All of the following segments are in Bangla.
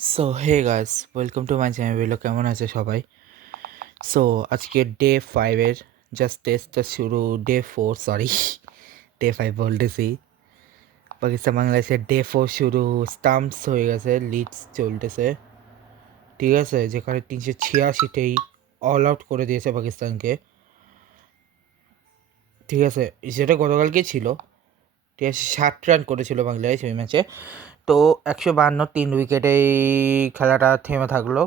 So hey guys, welcome to my channel. Video কেমন আছে সবাই? সো আজকে ডে 5-এর জাস্ট টেস্টটা শুরু। ডে 4, সরি, ডে 5 বলতেছি। পাকিস্তান বাংলাদেশের ডে 4 শুরু। স্টাম্পস হয়ে গেছে, লিডস চলতেছে, ঠিক আছে, যেখানে 386তেই অল আউট করে দিয়েছে পাকিস্তানকে, ঠিক আছে। সেটা গতকালকে ছিল। ঠিক আছে, 60 রান করেছিল বাংলাদেশ ওই ম্যাচে। তো 152 3 উইকেটেই খেলাটা থেমে থাকলো।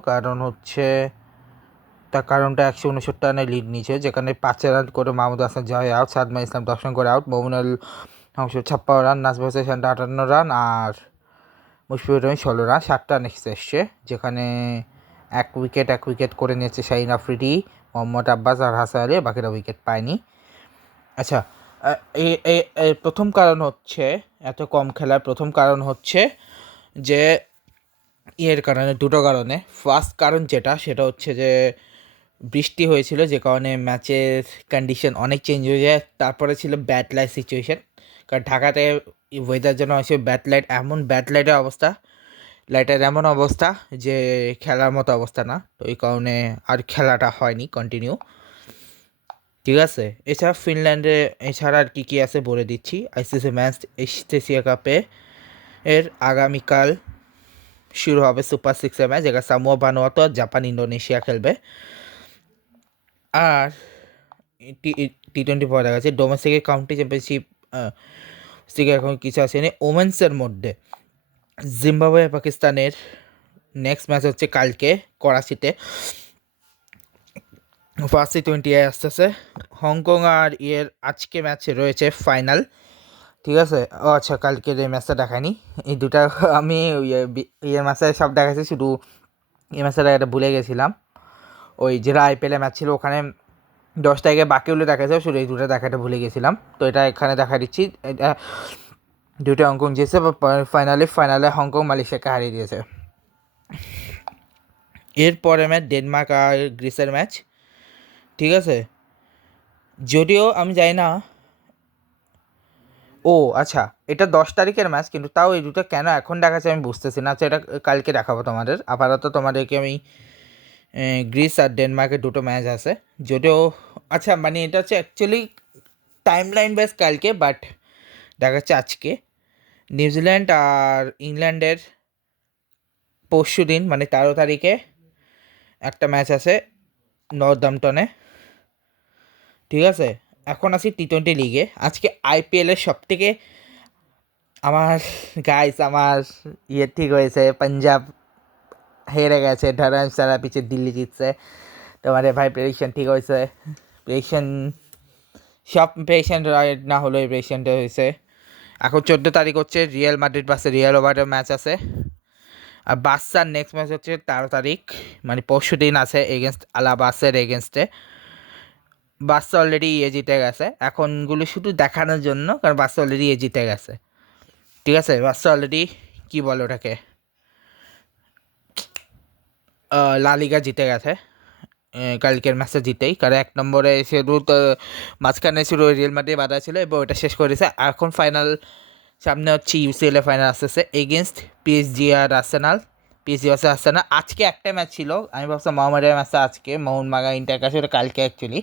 তার কারণটা 159 রানে লিড নিয়েছে, যেখানে 5 রান করে মাহমুদ হাসান জয় আউট, সাদমা ইসলাম 10 রান করে out, Mominul 56 run, Najmul Hossain 58 run, আর মুশফিকুর রহিম 16 রান, 7 রান এসছে। যেখানে এক উইকেট করে নিয়েছে শাহিন আফ্রিদি, মোহাম্মদ আব্বাস আর হাসান আলী, বাকিরা উইকেট পায়নি। আচ্ছা, প্রথম কারণ হচ্ছে, এত কম খেলার প্রথম কারণ হচ্ছে যে কারণে, দুটো কারণে। ফার্স্ট কারণ সেটা হচ্ছে যে বৃষ্টি হয়েছিল, যে কারণে ম্যাচের কন্ডিশন অনেক চেঞ্জ হয়ে যায়। তারপরে ছিল ব্যাড লাইট সিচুয়েশন, কারণ ঢাকাতে ওয়েদার যেন হয়েছে ব্যাড লাইটের এমন অবস্থা যে খেলার মতো অবস্থা না। তো এই কারণে আর খেলাটা হয়নি কন্টিনিউ, ঠিক আছে। এছাড়া আর কি আছে বলে দিচ্ছি। আইসিসি ম্যাচ এশিয়া কাপে আগামীকাল শুরু হবে সুপার 6-এর ম্যাচ, যেখানে সামোয়া ভানুয়াতু আর জাপান ইন্দোনেশিয়া খেলবে। আর টি-20 পরে দেখা যাচ্ছে। ডোমেস্টিকের কাউন্টি চ্যাম্পিয়নশিপ থেকে এখন কিছু আসেনি। ওমেন্সের মধ্যে জিম্বাবুয়ে পাকিস্তানের নেক্সট ম্যাচ হচ্ছে কালকে করাচিতে, ফার্স্ট টি-20 আসতেছে। হংকং আর আজকে ম্যাচে রয়েছে ফাইনাল, ঠিক আছে। ও আচ্ছা, কালকের এই ম্যাচটা দেখায়নি। এই দুটা আমি ম্যাচে সব দেখাচ্ছি, শুধু এই ম্যাচটা একটা ভুলে গেছিলাম। ওই যেটা আইপিএলের ম্যাচ ছিল, ওখানে 10 তারিখে বাকিগুলো দেখাচ্ছে, শুধু এই দুটো দেখাটা ভুলে গেছিলাম। তো এটা এখানে দেখা দিচ্ছি। এটা দুটো হংকং জিতেছে, ফাইনালে হংকং মালয়েশিয়াকে হারিয়ে দিয়েছে। এরপরে ম্যাচ ডেনমার্ক আর গ্রিসের ম্যাচ, ঠিক আছে। যদিও আমি জানি না, ও আচ্ছা, এটা 10 তারিখের ম্যাচ, কিন্তু তাও এই দুটো কেন এখন দেখাচ্ছে আমি বুঝতেছি না। আচ্ছা, এটা কালকে দেখাবো তোমাদের। আপাতত তোমাদেরকে আমি গ্রিস আর ডেনমার্কের দুটো ম্যাচ আছে যদিও। আচ্ছা, মানে এটা হচ্ছে অ্যাকচুয়ালি টাইম লাইন বেস কালকে, বাট দেখাচ্ছে আজকে। নিউজিল্যান্ড আর ইংল্যান্ডের পরশু দিন, মানে 13 তারিখে একটা ম্যাচ আছে নর্দাম্পটনে, ঠিক আছে। এখন আসি টি-20 লিগে। আজকে আইপিএলের সব থেকে আমার আমার ঠিক হয়েছে, পাঞ্জাব হেরে গেছে, সারা পিছিয়ে দিল্লি জিতছে। তোমাদের ভাই প্রেডিকশন ঠিক হয়েছে। প্রেডিকশন সব প্রেডিকশন না হলেও প্রেডিকশনটা হয়েছে। এখন 14 তারিখ হচ্ছে রিয়াল মাদ্রিদ বাসে রিয়াল ওভারের ম্যাচ আছে। আর বার্সার নেক্সট ম্যাচ হচ্ছে 13 তারিখ, মানে পরশু দিন আছে, এগেনস্ট আলাবাসের এগেনস্টে। বার্সা অলরেডি জিতে গেছে, এখনগুলো শুধু দেখানোর জন্য, কারণ বার্সা অলরেডি জিতে গেছে, ঠিক আছে। বার্সা অলরেডি কী বলে ওটাকে, লা লিগা জিতে গেছে কালকের ম্যাচটা জিতেই। কারণ 1 নম্বরে শুরু তো, মাঝখানে শুরু রিয়েল মাদ্রিদ বাধা ছিল, এবং ওটা শেষ করে দিয়েছে। এখন ফাইনাল সামনে হচ্ছে ইউসিএল এ ফাইনাল আসতেছে এগেনস্ট পিএসজি আর আর্সেনাল। PSG versus Arsenal. আজকে একটা ম্যাচ ছিল, আমি ভাবছিলাম মোহামেডানের ম্যাচটা আজকে, মোহনবাগান ইন্টার কাছে, ওটা কালকে অ্যাকচুয়ালি।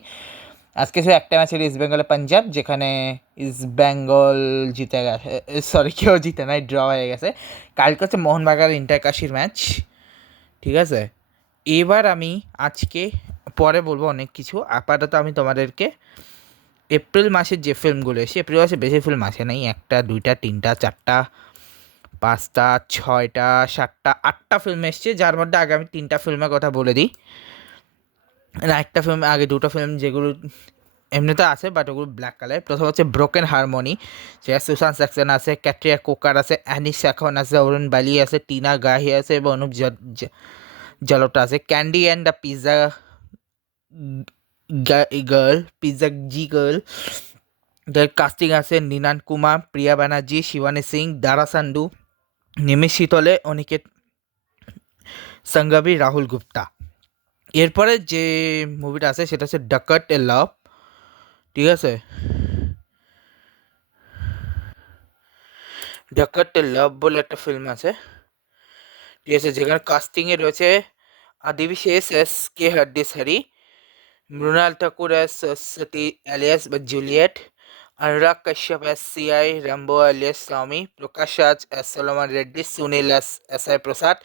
আজকে শুধু একটা ম্যাচ ছিল, ইস্ট বেঙ্গলে পাঞ্জাব, যেখানে ইস্ট বেঙ্গল জিতে গেছে, সরি, কেউ জিতে নাই, ড্র হয়ে গেছে। কালকে হচ্ছে মোহনবাগান ইন্টার কাশির ম্যাচ, ঠিক আছে। এবার আমি আজকে পরে বলবো অনেক কিছু। আপাতত আমি তোমাদেরকে এপ্রিল মাসের যে ফিল্মগুলো এসে, এপ্রিল মাসে বেশি ফিল্ম আসে নাই, 1টা 2টা 3টা 4টা 5টা 6টা 7টা 8টা ফিল্ম এসছে, যার মধ্যে আগে আমি 3টা ফিল্মের কথা বলে দিই। না, একটা ফিল্ম আগে, দুটো ফিল্ম যেগুলো এমনিতে আছে, বাট ওগুলো ব্ল্যাক কালার। প্রথম হচ্ছে ব্রোকেন হারমোনি, যেটা সুশান্ত সেক্সেন আছে, ক্যাটরিনা কোকার আছে, অ্যানিস শাখন আছে, অরুণ বালি আছে, টিনা গাহি আছে, এবং অনুপ জলোটা আছে। Candy and the pizza girl, যার কাস্টিং আছে নিনান কুমার, প্রিয়া ব্যানার্জি, শিবানী সিং, দারা সান্ডু, নিমিষ শীতলে, অনিকেত সঙ্গাবি, রাহুল গুপ্তা। এরপরে যে মুভিটা আছে সেটা হচ্ছে ডাকাত এ লাভ, ঠিক আছে। ডাকাত এ লাভ বলে একটা ফিল্ম আছে, ঠিক আছে, যেখানে কাস্টিংয়ে রয়েছে আদিবি শেষ এস কে হাড্ডিসারি, মৃণাল ঠাকুর এস সরস্বতী অ্যালিয়াস বা Juliet, Anurag Kashyap as CI Rambo alias Swami, Prakash Raj as Solomon Reddy, Sunil as I Prasad,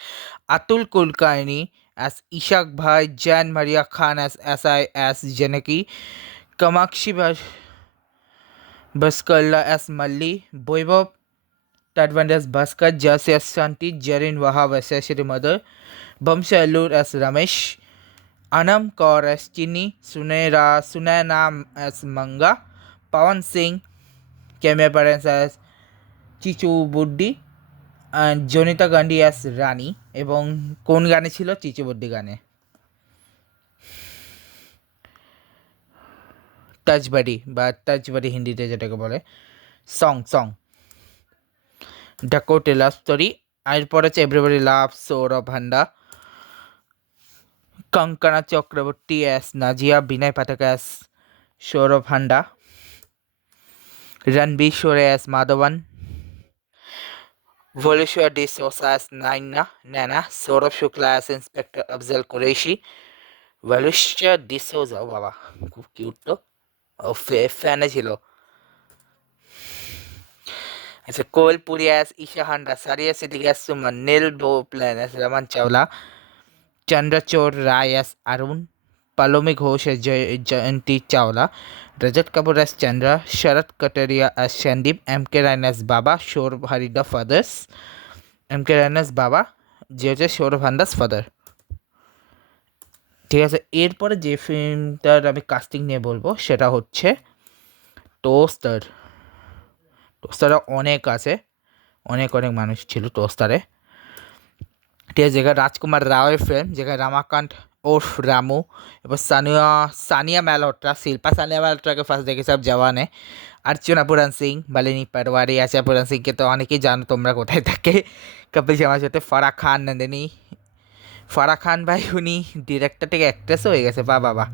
Atul Kulkarni as Ishaq Bhai, Zayn Marie Khan as I S Janaki, Kamakshi Bhaskarla as Malli, Vaibhav टाटवंड as Bhaskar, Jas as Shanti, Zareen Wahab as Shri mother, बमशल्लूर as Ramesh, Anam Kaur as Chinni, Sunaina as Manga, Pawan Singh cameo appearance S चिचू बुड्डी, জনিতা গান্ধী এস রানী। এবং কোন গানে ছিল? চিচুবুড্ডি গানে। টাচবাড়ি বা টাচবাড়ি হিন্দিতে যেটাকে বলে, সং ডাকোটে লাভ স্টোরি। এরপর আছে everybody love Saurabh Handa, Konkona Chakraborty as Nazia, Vinay Pathak as Saurabh Handa, Ranvir Shorey as Madhavan, भोलेश्वर D'Souza as Naina, Saurabh Shukla as inspector Afzal Qureshi, वलुश्चर डिसोजा, बाबा खूब किউট তো, ফ্যানে ছিল। আচ্ছা, কোলপুরি as Isha Handa, Saria Siddique as Suman, Neil Bhoopalam as Raman Chawla, Chandrachur Rai as Arun, Palomi Ghosh as Jayanti Chawla, Rajat Kapoor as Chandra, Sharad Kataria S Sandeep, M के रायन एस बाबा, सौरभ हरिदा फादार्स, एम के रायन एस बाबा যে হচ্ছে সৌরভ হান্দাস ফাদার। ঠিক আছে, এরপরে যে ফিল্মটার আমি কাস্টিং নিয়ে বলবো সেটা হচ্ছে টোস্টার। টোস্টারে অনেক আছে, অনেক মানুষ ছিল টোস্টারে। ঠিক আছে, যেখানে রাজকুমার রাওয়ের ফিল্ম, যেখানে রামাকান্ত ওরফ রামু এবং সানিয়া মালহোত্রা, শিল্পা সানিয়া মালহোত্রাকে ফার্স্ট দেখেছি সব জওয়ানে, अर्चना पुरान सिंह, मालिनी परवारी, आशा पुरान सिंह के तो অনেকেই জানো তোমরা কোথায় থাকে, কপিল শর্মার সাথে ফারাহ খান, নন্দিনী, ফারাহ খান ভাই উনি ডিরেক্টর থেকে অ্যাক্ট্রেসও হয়ে গেছে, বাহ বাহ।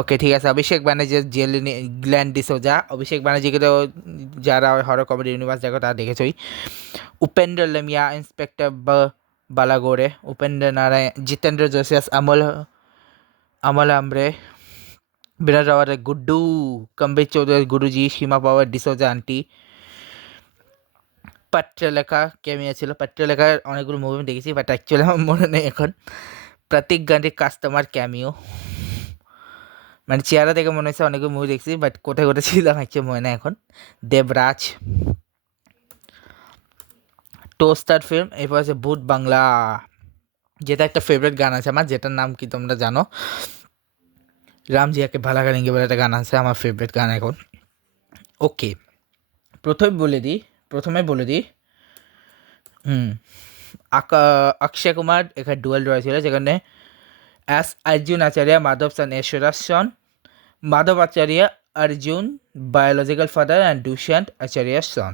ওকে ঠিক আছে, অভিষেক ব্যানার্জি, গ্ল্যান ডিসোজা, অভিষেক ব্যানার্জিকে তো যারা হরর কমেডি ইউনিভার্স দেখো তারা দেখেছই। উপেন্দ্র লমিয়া ইন্সপেক্টর बालागोरे, उपेंद्र नारायण, जितेंद्र जोशी अमल आम्रे, विराट रावत गुड्डू, कम्बेज चौधरी गुरुजी, सीमा पावर डिसोजा आंटी, पत्रलेखा कैमियो ছিল। पत्रलेखाর অনেকগুলো মুভি দেখেছি বাট অ্যাকচুয়ালি আমার মনে নেই এখন। প্রতীক গান্ধীর কাস্টমার ক্যামিও, মানে চেহারা দেখে মনে হচ্ছে অনেকগুলো মুভি দেখছি বাট কোথায় ছিলাম অ্যাকচুয়ালি মনে নেই এখন। Devraj, toaster film. এরপর আছে ভূত বাংলা, যেটা একটা ফেভারিট গান আছে আমার, যেটার নাম কি তোমরা জানো? রামজিয়াকে ভালা করেঙ্গে বলে একটা গান আছে, আমার ফেভারিট গান এখন। ওকে, প্রথমে বলে দিই অক্ষয় কুমার এখানে ডুয়েল রয়েছিল, যেখানে as Arjun Acharya, Madhav son Aishwarya son, Madhav Acharya Arjun biological father and Dushyant Acharya son.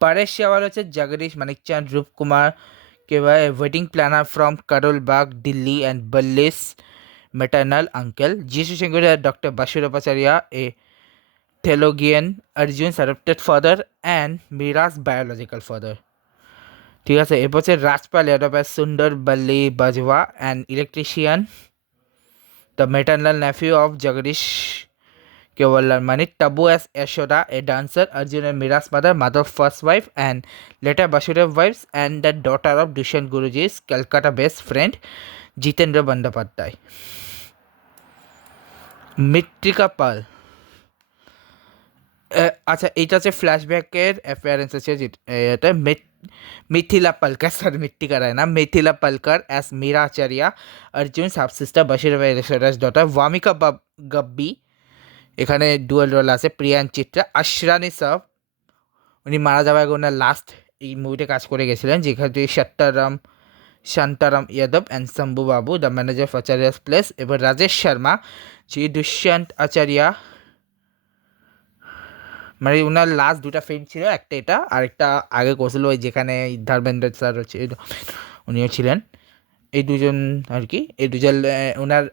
Paresh Rawal হচ্ছে जगदीश मानिकचंद, रूप कुमार के wedding planner from Karol Bagh Delhi and बल्लिस maternal uncle. Jisshu Singh doctor बसुरपाचार्य, a theologian, Arjun adopted father and मीराज बायोलॉजिकल फादर। ঠিক আছে, এরপর হচ্ছে Rajpal Yadav as Sundar Balli Bajwa, and electrician, the maternal nephew of Jagdish কেওয়াল্লার মানিক। টাবু as Yashoda, a dancer, Arjun and Mira's mother, mother first wife and later Basudev wives, and the daughter of Dushyant Guruji's Calcutta best friend Jitendra Bandyopadhyay। মৃত্তিকা পাল, আচ্ছা এইটা হচ্ছে ফ্ল্যাশব্যাকের অ্যাপিয়ারেন্স আছে, এটা मिथिला पलकर, सर मृत्तिका राय ना, मिथिला पलकर एस मीरा आचार्य, अर्जुन सब सिस्टर बशीर ऐश्वर्या's डॉटर। वामिका गब्बी এখানে ডুয়েল রোল আছে। প্রিয়ান চিত্রা, আশরানি সাব উনি মারা যাওয়ার আগে ওনার লাস্ট এই মুভিতে কাজ করে গেছিলেন, যেখানে Shantaram Yadav and Shambhu Babu, the manager of আচার্যাস place. এবার রাজেশ শর্মা, যে দুষ্যন্ত আচার্য, মানে ওনার লাস্ট দুটা ফিল্ম ছিল, একটা এটা আর একটা আগে করছিল ওই যেখানে ধর্মেন্দ্র স্যার হচ্ছে উনিও ছিলেন। এই দুজন আর কি, এই দুজন ওনার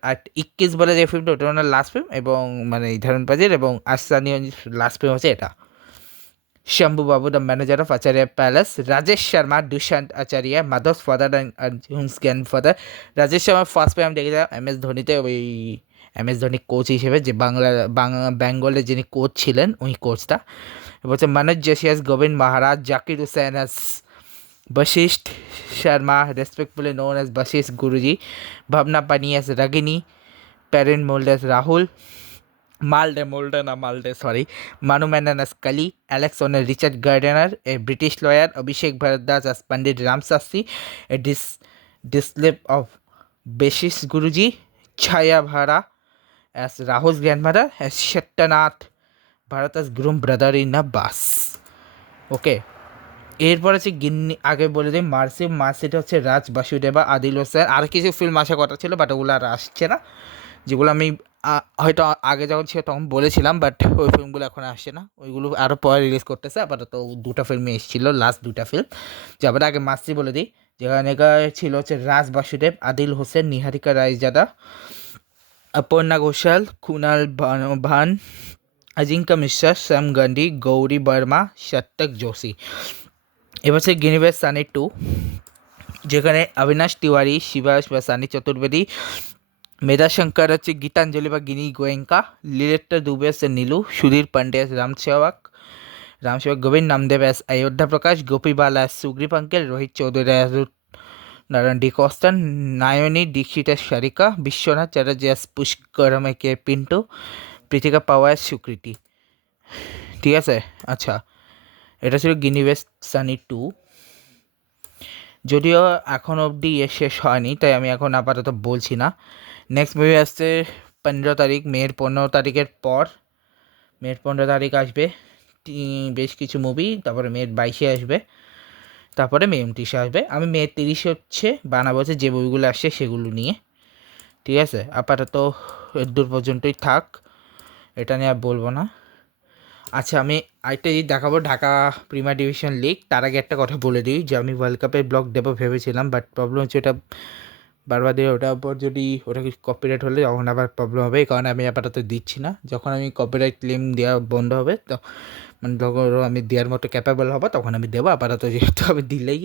21 বলে যে ফিল্মটা ওটা ওনার লাস্ট ফিল্ম, এবং মানে ধর্মেন্দ্র পাজির এবং আসানি লাস্ট ফিল্ম হচ্ছে এটা। Shambhu Babu, the manager of Acharya Palace, Rajesh Sharma, Dushant Acharya, Madhav's father and Arjun's grandfather. Rajesh Sharma first time দেখেছিলাম MS ধোনিতে, ওই MS ধোনি কোচ হিসেবে, যে বেঙ্গলের যিনি কোচ ছিলেন ওই কোচটা। এবার হচ্ছে Manoj Joshi as Govinda Maharaj, Zakir Hussain as Bashisht Sharma, respectfully known as Bashish Guruji, Bhavna Pani as Ragini, Perrin Molde as Rahul, Manu Menon as Kali, Alex on as Richard Gardiner, a British lawyer, Abhishek Bharadwaj as Pandit Ram Sastry, a disciple of Bashish Guruji, Chaya Bhara as Rahul's grandmother, as Shattanath Bharat as groom brother in a bus. Okay. এরপর আছে গিন্নি, আগে বলে দিই মার্সিটা হচ্ছে রাজ বাসুদেবা, আদিল হোসেন। আর কিছু ফিল্ম আসার কথা ছিল বাট ওগুলো আর আসছে না, যেগুলো আমি হয়তো আগে যখন ছিল তখন বলেছিলাম, বাট ওই ফিল্মগুলো এখন আসছে না, ওইগুলো আরও পরে রিলিজ করতেছে। আপাতত দুটো ফিল্মই এসেছিলো, লাস্ট দুটা ফিল্ম। যাবার আগে মার্সি বলে দিই, যেখানে ছিল হচ্ছে রাজ বাসুদেব, আদিল হোসেন, নিহারিকা রায়জাদা, অপর্ণা ঘোষাল, কুনাল ভান, অজিঙ্কা মিশ্রা, শ্যাম গান্ধী, গৌরী বর্মা, সাত্তক যোশী। এবার হচ্ছে গিনিবেশ সানি 2, যেখানে অবিনাশ তিওয়ারি, শিবাস বা সানি চতুর্বেদী, মেধা শঙ্কর হচ্ছে গীতাঞ্জলি বা গিনি গোয়েঙ্কা, লিলেট্টা দুবে হচ্ছে Neelu, Sudhir Pandey Ramsevak, Govind Namdev as Ayodhya Prakash, Gopi Bala as Sugriv uncle, Rohit Chaudhary as Narayan ডি কস্তান, নায়নী দীক্ষিত এস সারিকা, বিশ্বনাথ চ্যাটার্জি এস পুষ্করম কে পিন্টু, প্রীতিকা পাওয়া এস সুকৃতি। ঠিক আছে, আচ্ছা, এটা ছিল গিনিবেশ সানি 2। যদিও এখন অবধি শেষ হয়নি, তাই আমি এখন আপাতত বলছি না। নেক্সট মুভি আসছে 15 তারিখ, মের 15 তারিখের পর। মের 15 তারিখ আসবে বেশ কিছু মুভি, তারপরে মের 22-এ আসবে, তারপরে মে 29-এ আসবে। আমি মে 30-এ হচ্ছে বানাবো হচ্ছে যে মুভিগুলো আসছে সেগুলো নিয়ে। ঠিক আছে, আপাতত দূর পর্যন্তই থাক, এটা নিয়ে আর বলবো না। আচ্ছা, আমি আরেকটা জিনিস দেখাবো, ঢাকা প্রিমিয়ার ডিভিশন লিগ। তার আগে একটা কথা বলে দিই যে আমি ওয়ার্ল্ড কাপের ব্লগ দেবো ভেবেছিলাম, বাট প্রবলেম হচ্ছে ওটা বারবার দিয়ে ওটার উপর যদি ওটা কপিরাইট হলে তখন আবার প্রবলেম হবে, এই কারণে আমি আপাতত দিচ্ছি না। যখন আমি কপিরাইট ক্লেম দেওয়া বন্ধ হবে, তো মানে যখন আমি দেওয়ার মতো ক্যাপেবল হবো তখন আমি দেবো। আপাতত যেহেতু আমি দিলেই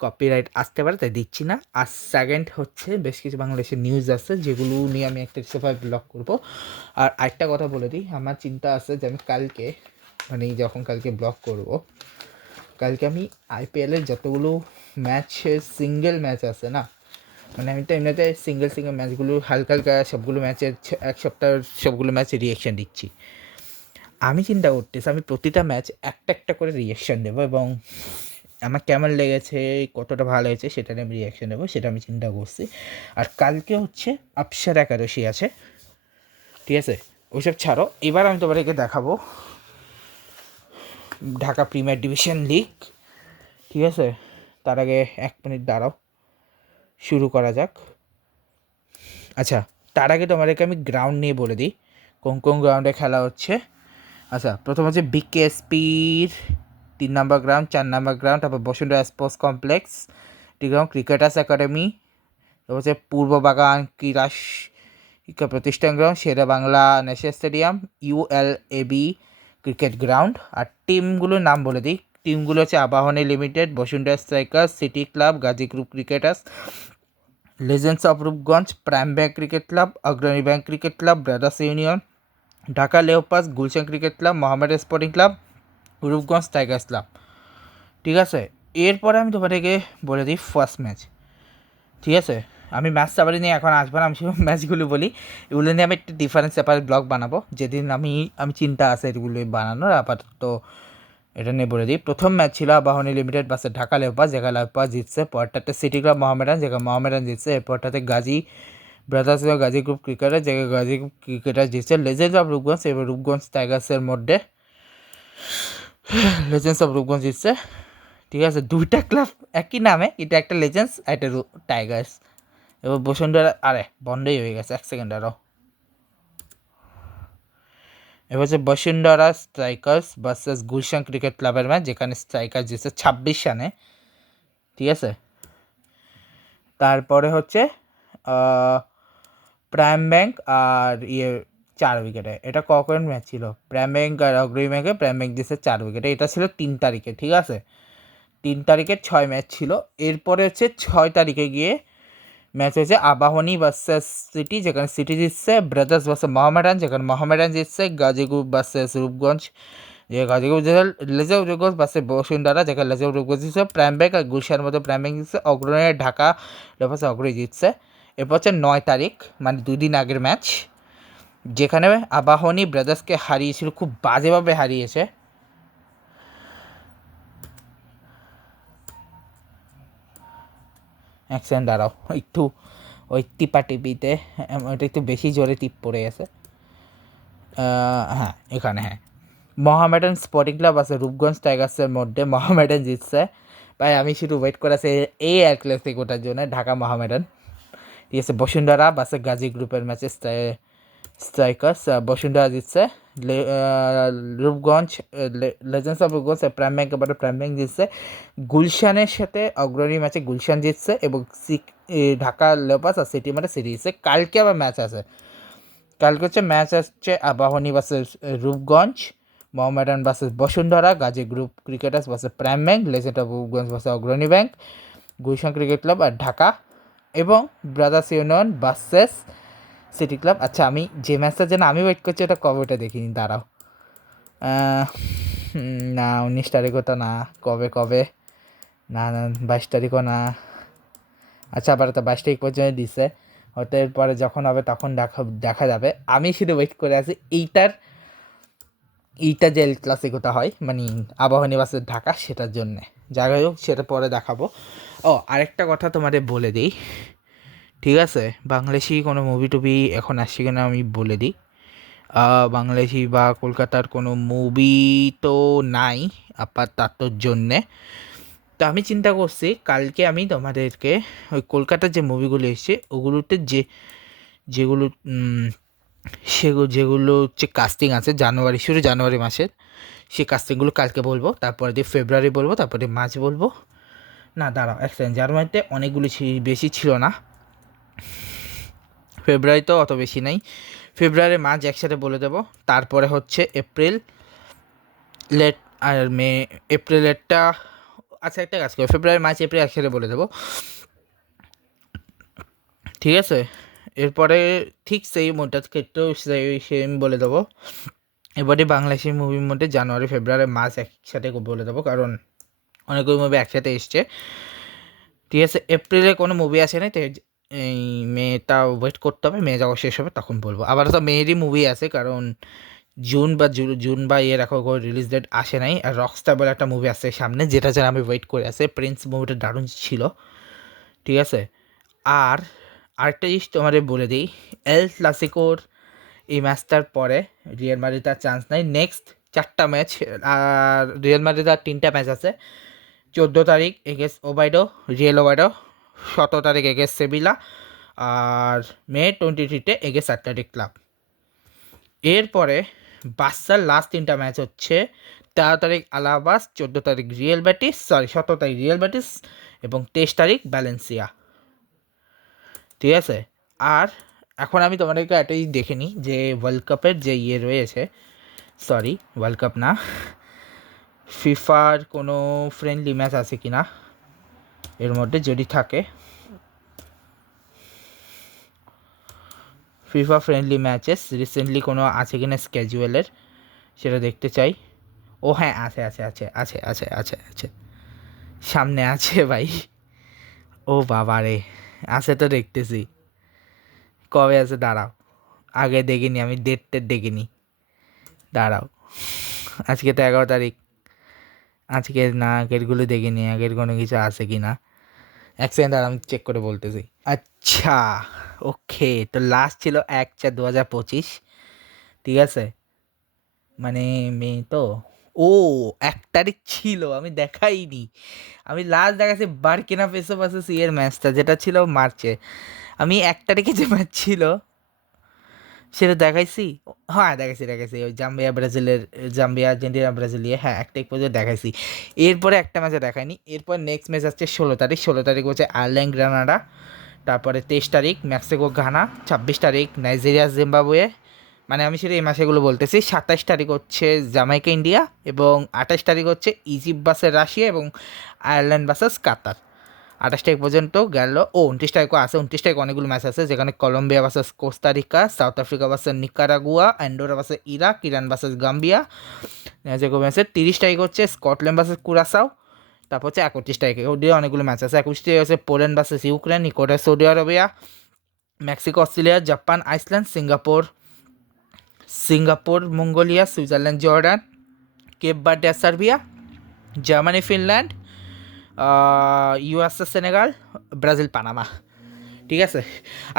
কপিরাইট আসতে পারে তাই দিচ্ছি না। আর সেকেন্ড হচ্ছে বেশ কিছু বাংলাদেশের নিউজ আছে যেগুলো নিয়ে আমি একটা সোফায় ব্লগ করবো। আর আরেকটা কথা বলে দিই, আমার চিন্তা আছে যে আমি কালকে, মানে যখন কালকে ব্লগ করব, কালকে আমি আইপিএলের যতগুলো ম্যাচ, সিঙ্গেল ম্যাচ আছে না, মানে আমি তো এমনিতে সিঙ্গেল ম্যাচগুলো হালকা হালকা সবগুলো ম্যাচের এক সপ্তাহের সবগুলো ম্যাচের রিয়াকশান দিচ্ছি। আমি চিন্তা করতেছি আমি প্রতিটা ম্যাচ একটা একটা করে রিয়াকশান দেবো, এবং আমার কেমন লেগেছে, কতটা ভালো হয়েছে সেটা নিয়ে আমি রিয়াকশান দেবো, সেটা আমি চিন্তা করছি। আর কালকে হচ্ছে অপসার একাদশী আছে, ঠিক আছে, ওইসব ছাড়ো। এবার আমি তোমাদেরকে দেখাবো ঢাকা প্রিমিয়ার ডিভিশন লিগ। ঠিক আছে, তার আগে 1 মিনিট দাঁড়াও, শুরু করা যাক। আচ্ছা, তার আগে তোমাদেরকে আমি গ্রাউন্ড নিয়ে বলে দিই কোন কোন গ্রাউন্ডে খেলা হচ্ছে। আচ্ছা, প্রথম হচ্ছে বিকেএসপির 3 নম্বর গ্রাউন্ড, 4 নম্বর গ্রাউন্ড, তারপর Bashundhara sports complex, ground cricketers academy, তারপর হচ্ছে Purba Bagan Krira Shiksha Pratishthan ground, Shere Bangla national stadium, ULAB cricket ground. আর টিমগুলোর নাম বলে দিই, টিমগুলো হচ্ছে Abahani limited, Bashundhara strikers, city club, Gazi group cricketers, legends of Rupganj, prime bank cricket club, Agrani bank cricket club, brothers union, Dhaka leopards, Gulshan cricket club, Mohammedan sporting club, Rupganj tigers club. ঠিক আছে, এরপরে আমি তোমাদেরকে বলে দিই ফার্স্ট ম্যাচ। ঠিক আছে, আমি ম্যাচ সাবারি নিয়ে এখন আসবো না, আমি শুধু ম্যাচগুলো বলি। এগুলো নিয়ে আমি একটা ডিফারেন্স সেপারেট ব্লগ বানাবো যেদিন আমি চিন্তা আছে এগুলো বানানোর। আপাতত এটা নিয়ে বলে দিই, প্রথম ম্যাচ ছিল আবাহনী লিমিটেড বাসে ঢাকা লেওপাস, যেখানে লেওপাস জিতছে। পরটাতে সিটি ক্লাব মোহামেডান, যেখানে মোহামেডান জিতছে। এরপরটাতে Gazi brothers Gazi group cricketer, যেখানে গাজী গ্রুপ ক্রিকেটার জিতছে। লেজেন্ডস অফ রূপগঞ্জ এবার রূপগঞ্জ টাইগার্সের মধ্যে লেজেন্ডস অফ রূপগঞ্জ জিতছে। ঠিক আছে, দুইটা ক্লাব একই নামে, এটা একটা লেজেন্ডস একটা টাইগার্স। এবার বসুন্ধরা, আরে বন্ধই হয়ে গেছে, 1 সেকেন্ড আরও। এবার হচ্ছে Bashundhara strikers versus Gulshan cricket ক্লাবের ম্যাচ, যেখানে স্ট্রাইকার জিতছে 26 রানে। ঠিক আছে, তারপরে হচ্ছে প্রাইম ব্যাংক আর 4 উইকেটে। এটা কখন ম্যাচ ছিল? প্রাইম ব্যাংক আর অগ্রণী ব্যাংকে প্রাইম ব্যাংক জিতছে 4 উইকেটে। এটা ছিল 3 তারিখে, ঠিক আছে? 3 তারিখের 6 ম্যাচ ছিল। এরপরে হচ্ছে 6 তারিখে গিয়ে ম্যাচ হয়েছে আবাহনী ভার্সেস সিটি, যেখানে সিটি জিতছে। ব্রাদার্স ভার্সেস মোহামেডান, যেখানে মোহামেডান জিতছে। গাজী গ্রুপ ভার্সেস রূপগঞ্জ, যে গাজী গ্রুপ জিতছে। লেজার রূপগঞ্জ ভার্সেস বসুন্ধরা, যেখানে লেজার রূপগঞ্জ জিতছে। প্রাইম ব্যাংক আর গুলশানের মধ্যে প্রাইম ব্যাংক জিতছে। অগ্রণী ঢাকা ভার্সেস অগ্রণী জিতছে। এরপর হচ্ছে 9 তারিখ, মানে 2 দিন আগের ম্যাচ, যেখানে আবাহনী ব্রাদার্সকে হারিয়েছিল, খুব বাজেভাবে হারিয়েছে। এক সেকেন্ড দাঁড়াও, একটু ওই টিপাটিপিতে ওইটা একটু বেশি জোরে টিপ পড়ে গেছে। হ্যাঁ, এখানে হ্যাঁ, মোহামেডান স্পোর্টিং ক্লাব আছে রূপগঞ্জ টাইগার্সের মধ্যে। মোহামেডান জিতছে। ভাই আমি শুধু ওয়েট করে আছি এই এক ক্লাসিকোটার জন্য, ঢাকা মোহামেডান, ঠিক আছে? বসুন্ধরা বাসে গাজী গ্রুপের ম্যাচে স্ট্রাইকার্স, বসুন্ধরা জিতছে। Rupganj, legends of Rupganj prime bank, এবারে প্রাইম ব্যাংক জিতছে। গুলশানের সাথে অগ্রণী ম্যাচে গুলশান জিতছে, এবং ঢাকা লেপার্স আর সিটি মানে সিটি জিতছে। কালকে আবার ম্যাচ আছে। কালকে হচ্ছে ম্যাচ আসছে Abahani versus Rupganj, Mohammedan versus Bashundhara, Gazi group cricketers versus prime bank, legend of Rupganj versus অগ্রণী ব্যাংক, গুলশান ক্রিকেট ক্লাব আর ঢাকা, এবং brothers union versus city club. আচ্ছা, আমি যে ম্যাচটার জন্য আমি ওয়েট করছি ওটা কবে, ওটা দেখিনি, দাঁড়াও। না 19 তারিখও তো না, কবে না, 22 তারিখও না। আচ্ছা, আবার তো 22 তারিখ পর্যন্ত দিছে, হয়তো এরপরে যখন হবে তখন দেখা যাবে। আমি শুধু ওয়েট করে আছি এইটা যে এল ক্লাসিকোটা হয়, মানে আবাহনী ভার্সেস ঢাকা, সেটার জন্যে। যাই হোক, সেটা পরে দেখাবো। আরেকটা কথা তোমাদের বলে দিই, ঠিক আছে? বাংলাদেশি কোনো মুভি টুভি এখন আসছে কিনা আমি বলে দিই। বাংলাদেশি বা কলকাতার কোনো মুভি তো নাই আপাততর জন্যে। তো আমি চিন্তা করছি কালকে আমি তোমাদেরকে ওই কলকাতার যে মুভিগুলো এসছে ওগুলোতে যেগুলো যেগুলো হচ্ছে কাস্টিং আছে শুরু জানুয়ারি মাসের, সেই কাস্টিংগুলো কালকে বলবো। তারপরে দিয়ে ফেব্রুয়ারি বলবো, তারপরে মার্চ বলবো। না দাঁড়াও, এক সেকেন্ড, জানুয়ারিতে অনেকগুলো বেশি ছিল না, ফেব্রুয়ারিতেও অত বেশি নাই। ফেব্রুয়ারি মার্চ একসাথে বলে দেবো। তারপরে হচ্ছে এপ্রিল লেট আর মে। এপ্রিলেরটা, আচ্ছা একটা কাজ করো, ফেব্রুয়ারি মার্চ এপ্রিল একসাথে বলে দেবো, ঠিক আছে? এরপরে ঠিক সেই মোটার ক্ষেত্রেও সেম বলে দেবো। এবারে বাংলাদেশি মুভির মধ্যে জানুয়ারি ফেব্রুয়ারি মার্চ একসাথে বলে দেবো, কারণ অনেকগুলো মুভি একসাথে এসছে, ঠিক আছে? এপ্রিলে কোনো মুভি আসে নাই, তো এই মেটা ওয়েট করতে হবে, মে যখন শেষ হবে তখন বলবো। আবার তো মেয়েরই মুভি আছে, কারণ জুন বা এর এখন কোনো রিলিজ ডেট আসে নাই। আর রকস্টার বলে একটা মুভি আসছে সামনে, যেটা যেন আমি ওয়েট করে আছে। প্রিন্স মুভিটা দারুণ ছিল, ঠিক আছে? আর আরেকটা জিনিস তোমাদের বলে দিই, এল ক্লাসিকোর এই ম্যাচটার পরে রিয়াল মাদ্রিদ আর চান্স নাই। নেক্সট 4টা ম্যাচ, আর রিয়াল মাদ্রিদ আর 3টা ম্যাচ আছে। 14 তারিখ এগেন্স ওবাইডো, রিয়েল ওবাইডো। 17 তারিখ এগেন্স সেভিলা, আর মে 23তে এগেন্স অ্যাথলেটিক ক্লাব। এরপরে বার্সার লাস্ট 3টা ম্যাচ হচ্ছে 13 তারিখ আলাবাস, 14 তারিখ 17 তারিখ রিয়েল ব্যাটিস, এবং 23 তারিখ ভ্যালেন্সিয়া, ঠিক আছে? আর এখন আমি তোমাদেরকে একটা জিনিস দেখে নিই যে ওয়ার্ল্ড কাপের যে রয়েছে, সরি ওয়ার্ল্ড কাপ না, ফিফার কোনো ফ্রেন্ডলি ম্যাচ আছে কি না এর মধ্যে, যদি থাকে ফিফা ফ্রেন্ডলি ম্যাচেস রিসেন্টলি কোনো আছে কি না স্কেজুয়ালের, সেটা দেখতে চাই। ও হ্যাঁ, আছে, সামনে আছে ভাই। ও বাবা রে, আছে তো দেখতেছি। কবে আছে দাঁড়াও, আগে দেখিনি আমি, ডেটটা দেখিনি, দাঁড়াও। আজকে তো 11 তারিখ, আজকে না আগেরগুলো দেখিনি, আগের কোনো কিছু আছে কি না। এক সেকেন্ড আর আমি চেক করে বলতেছি। আচ্ছা, ওকে, তো লাস্ট ছিল 1/4/2025, ঠিক আছে? মানে মে তো, ও 1 তারিখ ছিল, আমি দেখাইনি। আমি লাস্ট দেখাচ্ছি বার্কিনা ফেসো ভার্সেস এর ম্যাচটা, যেটা ছিল মার্চে। আমি 1 তারিখে যে ম্যাচ ছিল সেটা দেখাইছি। হ্যাঁ দেখাইছি, ওই জাম্বিয়া আর্জেন্টিনা ব্রাজিলিয়া, হ্যাঁ 1 তারিখ পর্যন্ত দেখাইছি। এরপরে একটা ম্যাচে দেখাইনি। এরপর নেক্সট ম্যাচ আসছে 16 তারিখ হচ্ছে আয়ারল্যান্ড গ্রানাডা, তারপরে 23 তারিখ মেক্সিকো ঘানা, 26 তারিখ নাইজেরিয়া জিম্বাবুয়ে, মানে আমি সেটা এই মাসেগুলো বলতেছি। 27 তারিখ হচ্ছে জামাইকা ইন্ডিয়া, এবং 28 তারিখ হচ্ছে ইজিপ্ট ভার্সেস রাশিয়া এবং আয়ারল্যান্ড ভার্সেস কাতার। 28 তারিখ পর্যন্ত গেল। 29 তারিখও আছে, 29 তারিখ অনেকগুলো ম্যাচ আছে, যেখানে Colombia versus Costa Rica, South Africa versus Nicaragua, Andorra versus Iraq, Iran versus Gambia, যেগুলো ম্যাচের 30 তারিখ হচ্ছে স্কটল্যান্ড ভার্সেস কুরাসাও। তারপর হচ্ছে 31 তারিখে ওদিকে অনেকগুলো ম্যাচ আছে। 21 তারিখে হচ্ছে Poland versus Ukraine, Ecuador Saudi Arabia, Mexico Australia, Japan Iceland, Singapore Mongolia, Switzerland Jordan, Cape Verde Serbia, Germany Finland, USA Senegal, Brazil Panama. ঠিক আছে।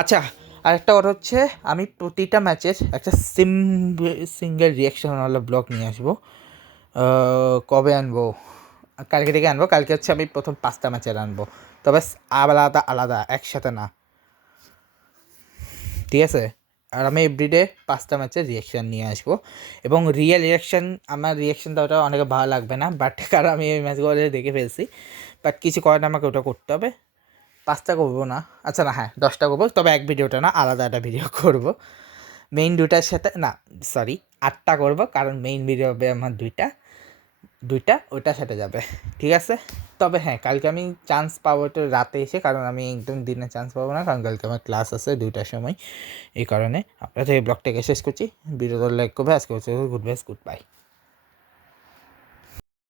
আচ্ছা, আরেকটা কথা হচ্ছে, আমি প্রতিটা ম্যাচের একটা সিঙ্গেল রিয়াকশনওয়ালা ব্লগ নিয়ে আসবো। কবে আনবো? কালকে থেকে আনবো। কালকে হচ্ছে আমি প্রথম 5টা ম্যাচের আনবো, তবে আলাদা আলাদা, একসাথে না। ঠিক আছে। আর আমি এভরিডে 5টা ম্যাচের রিয়াকশান নিয়ে আসবো, এবং রিয়েল রিয়াকশান, আমার রিয়াকশান দেওয়াটা অনেকে ভালো লাগবে না, বাট কারণ আমি এই ম্যাচগুলো দেখে ফেলছি, বাট কিছু করে না, আমাকে ওটা করতে হবে। 5টা করবো না, আচ্ছা না, হ্যাঁ 10টা করবো, তবে এক ভিডিওটা না, আলাদা একটা ভিডিও করবো মেইন দুটার সাথে, না সরি 8টা করবো, কারণ মেইন ভিডিও হবে আমার দুইটা ওইটার সাথে যাবে। ঠিক আছে। তবে হ্যাঁ, কালকে আমি চান্স পাবো একটু রাতে এসে, কারণ আমি একদম দিনে চান্স পাবো না, কারণ কালকে আমার ক্লাস আছে 2টার সময়। এই কারণে আপনার থেকে ব্লগটাকে শেষ করছি। ভিডিওটা লাইক করবে। আজকে হচ্ছে গুড বাই।